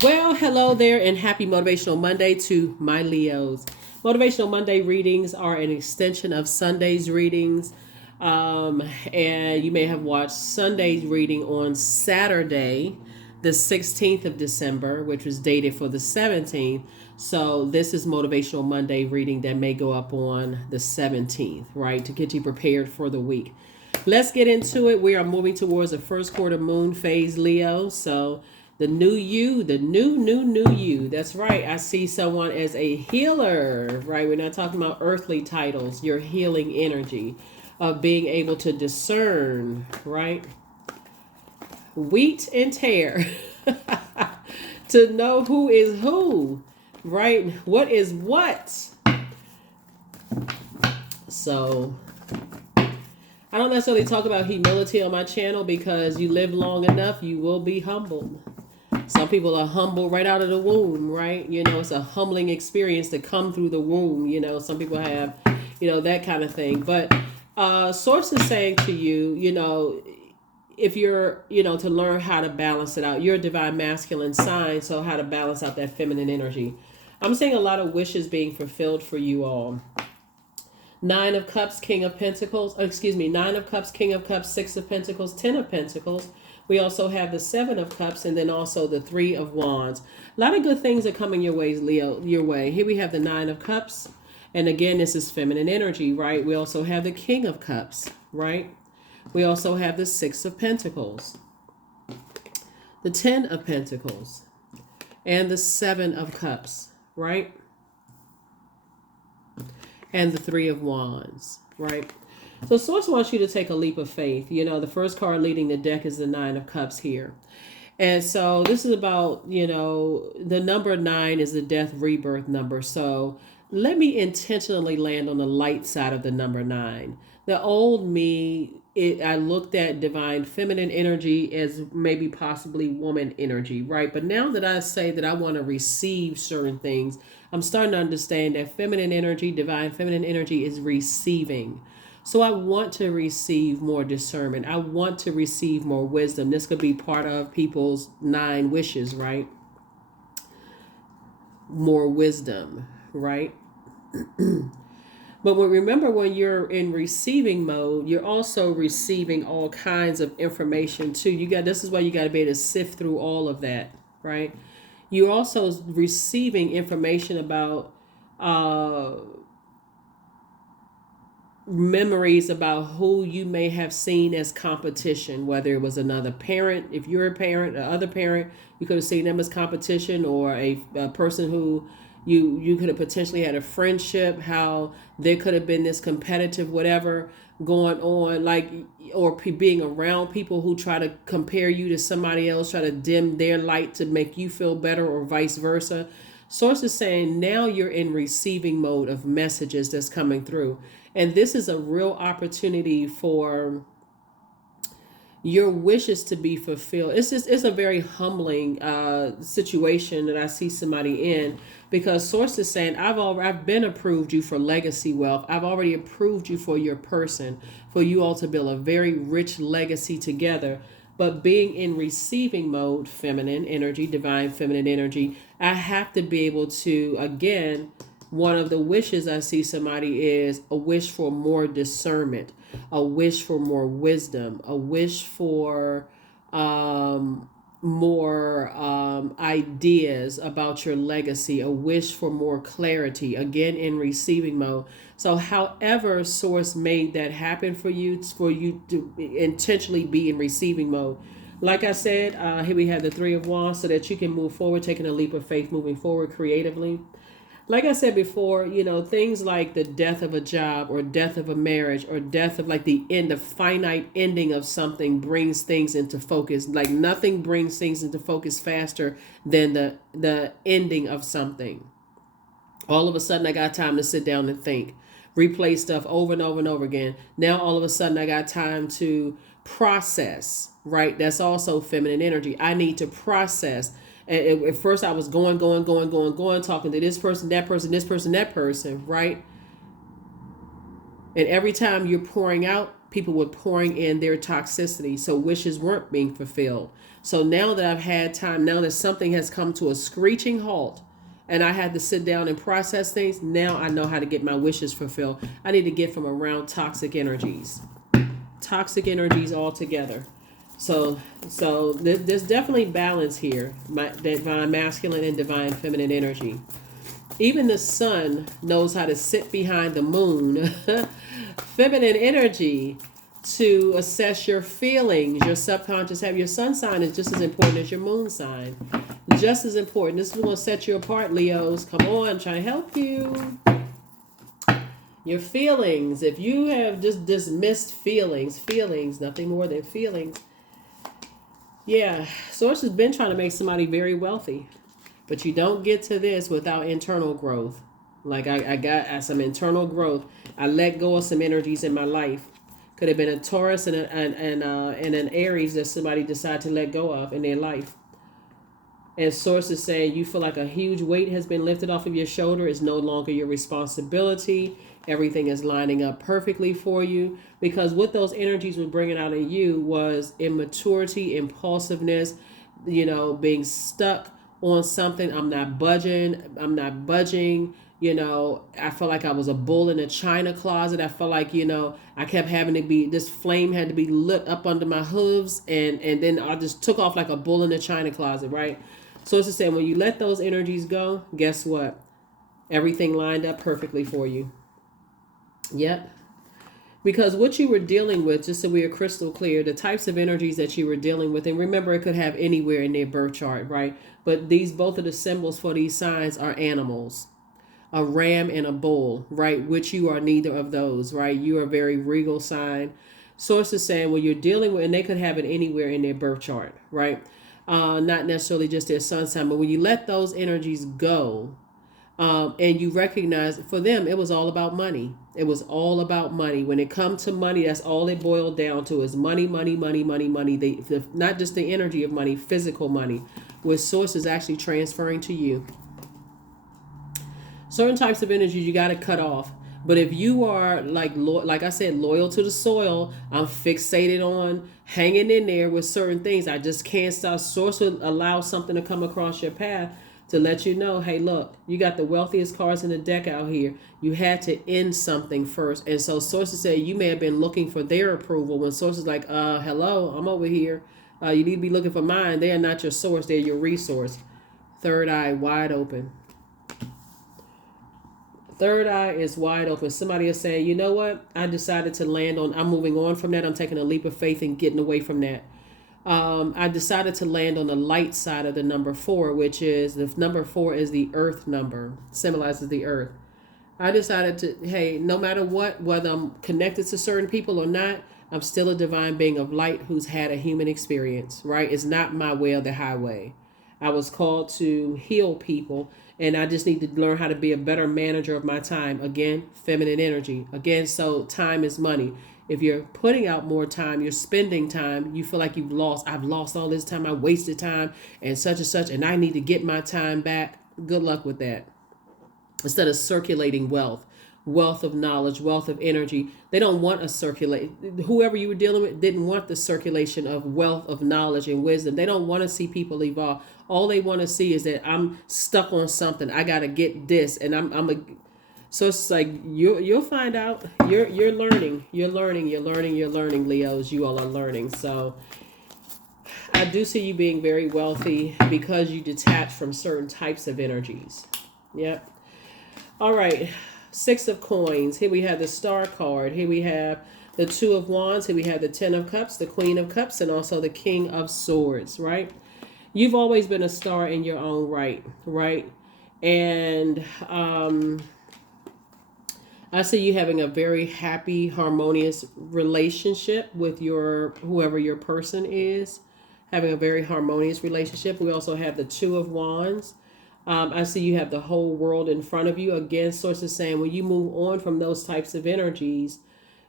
Well, hello there, and happy Motivational Monday to my Leos. Motivational Monday readings are an extension of Sunday's readings. And you may have watched Sunday's reading on Saturday, the 16th of December, which was dated for the 17th. So, this is Motivational Monday reading that may go up on the 17th, right, to get you prepared for the week. Let's get into it. We are moving towards the first quarter moon phase, Leo. So, the new you, the new you. That's right. I see someone as a healer, right? We're not talking about earthly titles, your healing energy of being able to discern, right? Wheat and tare, to know who is who, right? What is what. So, I don't necessarily talk about humility on my channel because you live long enough, you will be humbled. Some people are humble right out of the womb, right? You know, it's a humbling experience to come through the womb. You know, some people have, that kind of thing. But Source is saying to you, if you're, to learn how to balance it out. You're a divine masculine sign, so how to balance out that feminine energy. I'm seeing a lot of wishes being fulfilled for you all. Nine of Cups, King of Pentacles. Nine of Cups, King of Cups, Six of Pentacles, Ten of Pentacles. We also have the Seven of Cups and then also the Three of Wands. A lot of good things are coming your way, Leo, your way. Here we have the Nine of Cups. And again, this is feminine energy, right? We also have the King of Cups, right? We also have the Six of Pentacles, the Ten of Pentacles, and the Seven of Cups, right? And the Three of Wands, right? So Source wants you to take a leap of faith. The first card leading the deck is the Nine of Cups here. And so this is about, the number 9 is the death rebirth number. So let me intentionally land on the light side of the number 9. The old me, I looked at divine feminine energy as maybe possibly woman energy, right? But now that I say that I want to receive certain things, I'm starting to understand that feminine energy, divine feminine energy is receiving. So I want to receive more discernment. I want to receive more wisdom. This could be part of people's 9 wishes, right? More wisdom, right? But remember, when you're in receiving mode, you're also receiving all kinds of information too. This is why you got to be able to sift through all of that, right? You're also receiving information about memories about who you may have seen as competition, whether it was another parent. If you're a parent, or other parent, you could have seen them as competition, or a person who you could have potentially had a friendship, how there could have been this competitive whatever going on, like, or being around people who try to compare you to somebody else, try to dim their light to make you feel better, or vice versa. Source is saying now you're in receiving mode of messages that's coming through. And this is a real opportunity for your wishes to be fulfilled. It's a very humbling situation that I see somebody in, because Source is saying I've been approved you for legacy wealth. I've already approved you for your person, for you all to build a very rich legacy together. But being in receiving mode, feminine energy, divine feminine energy, I have to be able to, again, one of the wishes I see somebody is a wish for more discernment, a wish for more wisdom, a wish for more ideas about your legacy, a wish for more clarity, again in receiving mode. So however Source made that happen for you, it's for you to intentionally be in receiving mode. Like I said, here we have the Three of Wands, so that you can move forward, taking a leap of faith, moving forward creatively. Like I said before, things like the death of a job, or death of a marriage, or death of, like, the finite ending of something brings things into focus. Like, nothing brings things into focus faster than the ending of something. All of a sudden, I got time to sit down and think, replay stuff over and over and over again. Now, all of a sudden, I got time to process, right? That's also feminine energy. I need to process. And at first, I was going, talking to this person, that person, this person, that person, right? And every time you're pouring out, people were pouring in their toxicity. So wishes weren't being fulfilled. So now that I've had time, now that something has come to a screeching halt and I had to sit down and process things, now I know how to get my wishes fulfilled. I need to get from around toxic energies. Toxic energies altogether. So there's definitely balance here. Divine masculine and divine feminine energy. Even the sun knows how to sit behind the moon, feminine energy, to assess your feelings. Your subconscious have your sun sign is just as important as your moon sign. Just as important. This is going to set you apart, Leos. Come on, I'm trying to help you. Your feelings. If you have just dismissed feelings, nothing more than feelings. Yeah, Source has been trying to make somebody very wealthy. But you don't get to this without internal growth. Like I got some internal growth. I let go of some energies in my life. Could have been a Taurus and an Aries that somebody decided to let go of in their life. And Source is saying you feel like a huge weight has been lifted off of your shoulder. It's no longer your responsibility. Everything is lining up perfectly for you. Because what those energies were bringing out in you was immaturity, impulsiveness, being stuck on something. I'm not budging. I felt like I was a bull in a china closet. I felt like, I kept having to be, this flame had to be lit up under my hooves. And then I just took off like a bull in a china closet, right? So it's just saying, when you let those energies go, guess what? Everything lined up perfectly for you. Yep. Because what you were dealing with, just so we are crystal clear, the types of energies that you were dealing with, and remember, it could have anywhere in their birth chart, right? But both of the symbols for these signs are animals, a ram and a bull, right? Which you are neither of those, right? You are a very regal sign. Source is saying, when you're dealing with, and they could have it anywhere in their birth chart, right? Not necessarily just their sun sign, but when you let those energies go, and you recognize, for them, it was all about money. It was all about money. When it comes to money, that's all it boiled down to, is money, money, money, money, money. Not just the energy of money, physical money, which Source is actually transferring to you. Certain types of energies you got to cut off. But if you are, like I said, loyal to the soil, I'm fixated on hanging in there with certain things. I just can't stop. Source will allow something to come across your path to let you know, hey, look, you got the wealthiest cards in the deck out here. You had to end something first. And so Sources say you may have been looking for their approval, when Source is like, hello, I'm over here. You need to be looking for mine. They are not your source. They're your resource. Third eye wide open. Third eye is wide open. Somebody is saying, you know what? I decided to I'm moving on from that. I'm taking a leap of faith and getting away from that. I decided to land on the light side of the number 4, which is, the number 4 is the earth number, symbolizes the earth. I decided to, hey, no matter what, whether I'm connected to certain people or not, I'm still a divine being of light who's had a human experience, right? It's not my way or the highway. I was called to heal people, and I just need to learn how to be a better manager of my time. Again, feminine energy. Again, so time is money. If you're putting out more time, you're spending time, you feel like I've lost all this time, I wasted time, and such, and I need to get my time back. Good luck with that. Instead of circulating wealth of knowledge, wealth of energy, they don't want to circulate. Whoever you were dealing with didn't want the circulation of wealth of knowledge and wisdom. They don't want to see people evolve. All they want to see is that I'm stuck on something. I got to get this, and so it's like you'll find out. You're learning, Leos. You all are learning. So I do see you being very wealthy because you detach from certain types of energies. Yep. All right. 6 of coins. Here we have the star card. Here we have the 2 of wands. Here we have the 10 of cups, the queen of cups, and also the king of swords, right? You've always been a star in your own right, right? And I see you having a very happy, harmonious relationship with whoever your person is, having a very harmonious relationship. We also have the 2 of wands. I see you have the whole world in front of you. Again, Source is saying, when you move on from those types of energies,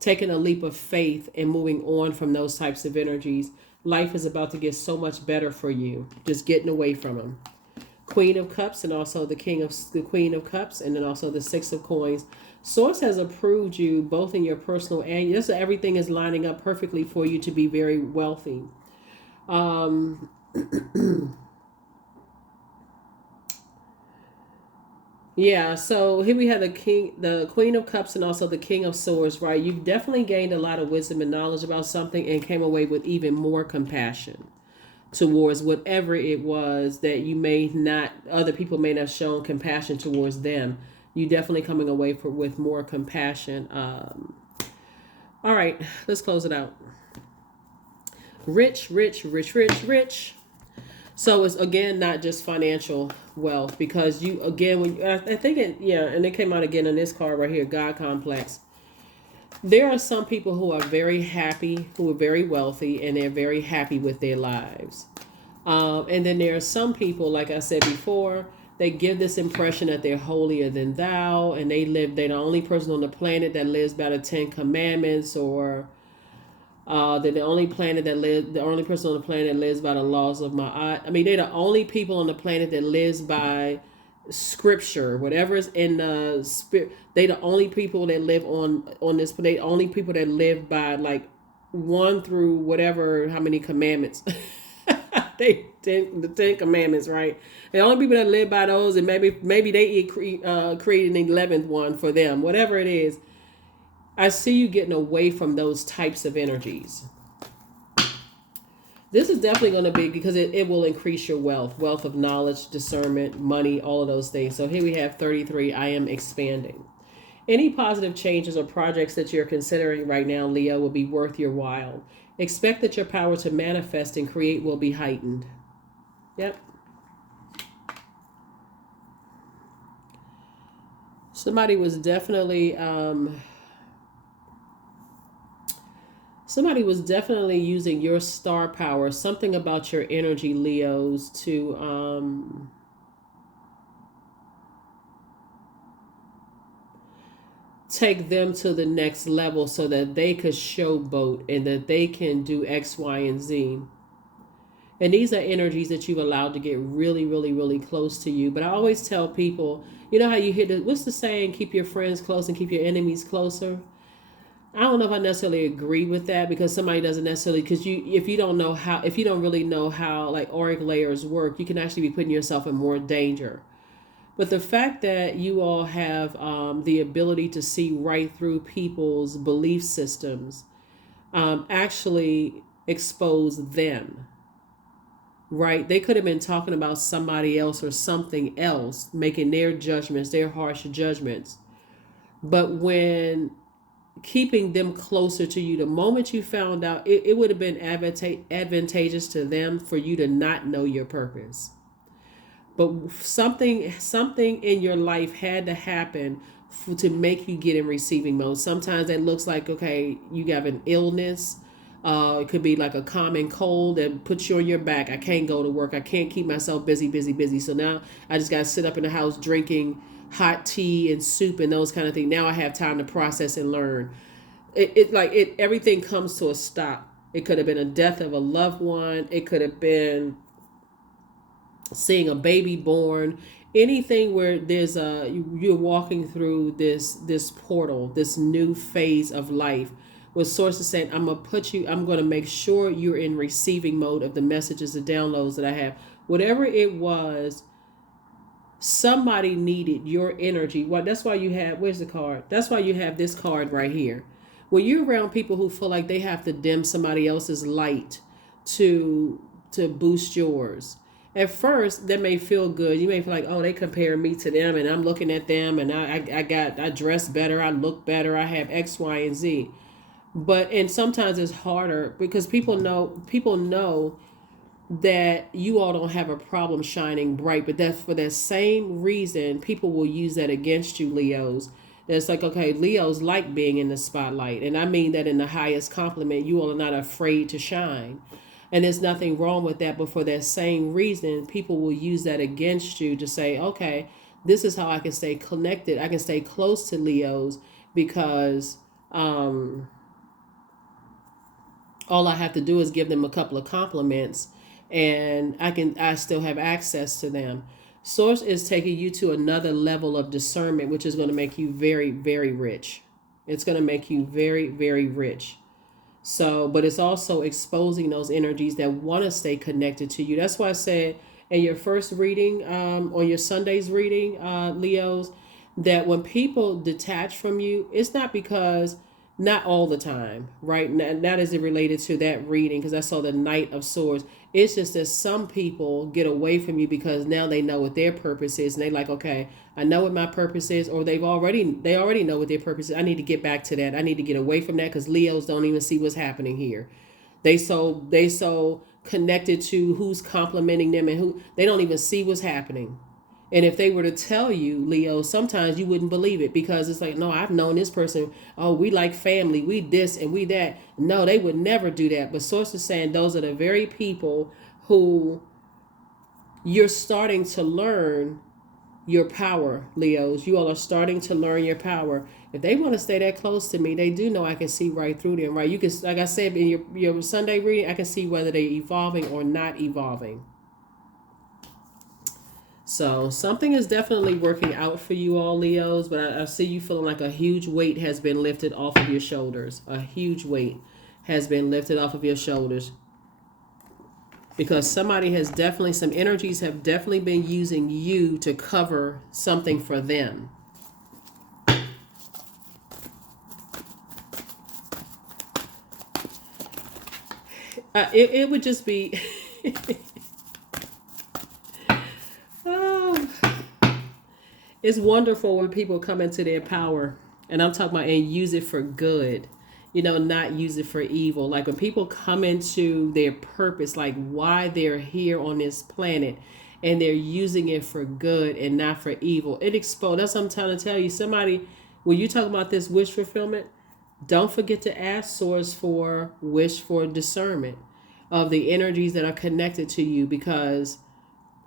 taking a leap of faith and moving on from those types of energies, life is about to get so much better for you. Just getting away from them. Queen of Cups, and also the Queen of Cups, and then also the 6 of Coins. Source has approved you both in your personal and just everything is lining up perfectly for you to be very wealthy. Um, yeah, so here we have the king, the queen of cups, and also the king of swords, right? You've definitely gained a lot of wisdom and knowledge about something and came away with even more compassion towards whatever it was that you may not, other people may not have shown compassion towards them. You definitely coming away with more compassion. All right, let's close it out. Rich, rich, rich, rich, rich. So it's again not just financial wealth, because you again when I think it, yeah, and it came out again on this card right here, God complex. There are some people who are very happy, who are very wealthy, and they're very happy with their lives. And then there are some people, like I said before, they give this impression that they're holier than thou, and they're the only person on the planet that lives by the Ten Commandments, or they're the only the only person on the planet that lives by the laws of my. I mean, they're the only people on the planet that lives by scripture, whatever is in the spirit. They the only people that live on this. They the only people that live by like one through whatever how many commandments. The Ten Commandments, right? The only people that live by those, and maybe they create an 11th one for them, whatever it is. I see you getting away from those types of energies. This is definitely going to be because it will increase your wealth of knowledge, discernment, money, all of those things. So here we have 33. I am expanding. Any positive changes or projects that you're considering right now, Leo, will be worth your while. Expect that your power to manifest and create will be heightened. Yep. Somebody was definitely using your star power, something about your energy, Leos, to take them to the next level so that they could showboat and that they can do X, Y, and Z. And these are energies that you've allowed to get really, really, really close to you. But I always tell people, you know how you hear what's the saying? Keep your friends close and keep your enemies closer. I don't know if I necessarily agree with that, because somebody doesn't necessarily, because if you don't know how, if you don't really know how like auric layers work, you can actually be putting yourself in more danger. But the fact that you all have the ability to see right through people's belief systems actually expose them, right? They could have been talking about somebody else or something else, making their judgments, their harsh judgments. But when keeping them closer to you, the moment you found out, it would have been advantageous to them for you to not know your purpose. But something in your life had to happen to make you get in receiving mode. Sometimes that looks like, okay, you have an illness. It could be like a common cold that puts you on your back. I can't go to work. I can't keep myself busy, busy, busy. So now I just got to sit up in the house drinking hot tea and soup and those kind of things. Now I have time to process and learn. Everything comes to a stop. It could have been a death of a loved one. It could have been seeing a baby born. Anything where there's you're walking through this portal, this new phase of life, with sources saying, I'm gonna make sure you're in receiving mode of the messages, the downloads that I have. Whatever it was, somebody needed your energy. Well, that's why you have, where's the card? That's why you have this card right here. When you're around people who feel like they have to dim somebody else's light to boost yours, at first that may feel good. You may feel like, oh, they compare me to them, and I'm looking at them, and I dress better, I look better, I have X, Y, and Z. And sometimes it's harder because people know that you all don't have a problem shining bright, but that's for that same reason people will use that against you, Leos. It's like, okay, Leos like being in the spotlight, and I mean that in the highest compliment. You all are not afraid to shine, and there's nothing wrong with that. But for that same reason, people will use that against you to say, okay, this is how I can stay connected, I can stay close to Leos, because all I have to do is give them a couple of compliments, and I still have access to them. Source is taking you to another level of discernment, which is going to make you very, very rich. It's going to make you very, very rich. So, but it's also exposing those energies that want to stay connected to you. That's why I said in your first reading, or your Sunday's reading, Leos, that when people detach from you, it's not because, not all the time, right? Not as it related to that reading, because I saw the Knight of Swords. It's just that some people get away from you because now they know what their purpose is, and they like, okay, I know what my purpose is, or they already know what their purpose is. I need to get back to that. I need to get away from that because Leos don't even see what's happening here. They so connected to who's complimenting them and who they don't even see what's happening. And if they were to tell you, Leo, sometimes you wouldn't believe it because it's like, no, I've known this person. Oh, we like family. We this and we that. No, they would never do that. But Source is saying those are the very people who you're starting to learn your power, Leos. You all are starting to learn your power. If they want to stay that close to me, they do know I can see right through them, right? You can, like I said in your Sunday reading, I can see whether they're evolving or not evolving. So something is definitely working out for you all, Leos, but I see you feeling like a huge weight has been lifted off of your shoulders. A huge weight has been lifted off of your shoulders. Because somebody has definitely, some energies have definitely been using you to cover something for them. It would just be... oh, it's wonderful when people come into their power. And I'm talking about and use it for good. Not use it for evil. Like when people come into their purpose, like why they're here on this planet, and they're using it for good and not for evil. It exposes. That's what I'm trying to tell you. Somebody, when you talk about this wish fulfillment, don't forget to ask Source for wish for discernment of the energies that are connected to you, because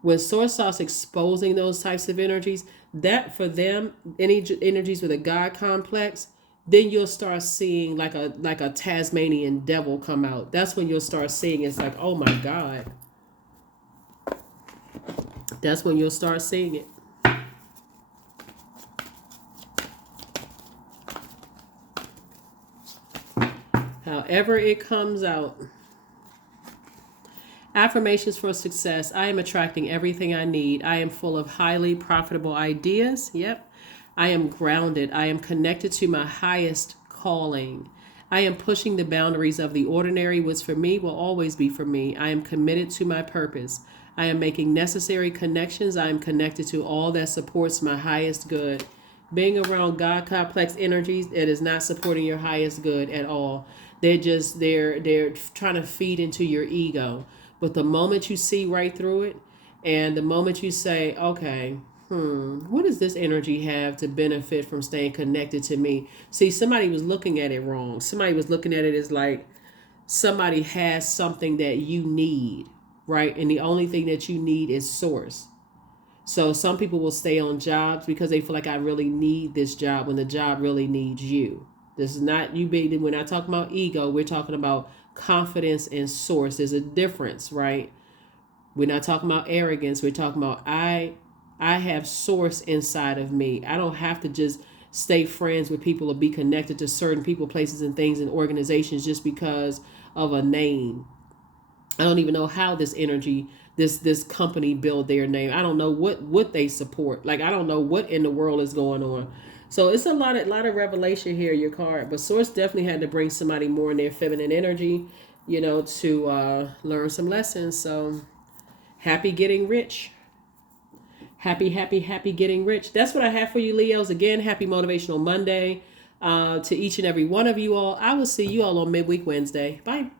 when Source starts exposing those types of energies, that for them, any energies with a God complex, then you'll start seeing like a Tasmanian devil come out. That's when you'll start seeing it's like, oh my God. That's when you'll start seeing it. However it comes out. Affirmations for success. I am attracting everything I need. I am full of highly profitable ideas. Yep. I am grounded. I am connected to my highest calling. I am pushing the boundaries of the ordinary. What's for me will always be for me. I am committed to my purpose. I am making necessary connections. I am connected to all that supports my highest good. Being around God complex energies, it is not supporting your highest good at all. They're trying to feed into your ego. But the moment you see right through it, and the moment you say, okay, what does this energy have to benefit from staying connected to me? See, somebody was looking at it wrong. Somebody was looking at it as like somebody has something that you need, right? And the only thing that you need is Source. So some people will stay on jobs because they feel like I really need this job when the job really needs you. This is not you being, we're not talking about ego. We're talking about confidence and Source. There's a difference, right? We're not talking about arrogance. We're talking about I have Source inside of me. I don't have to just stay friends with people or be connected to certain people, places, and things and organizations just because of a name. I don't even know how this energy, this company build their name. I don't know what they support. Like I don't know what in the world is going on. So it's a lot of revelation here, your card. But Source definitely had to bring somebody more in their feminine energy, to learn some lessons. So happy getting rich. Happy getting rich. That's what I have for you, Leos. Again, happy Motivational Monday to each and every one of you all. I will see you all on Midweek Wednesday. Bye.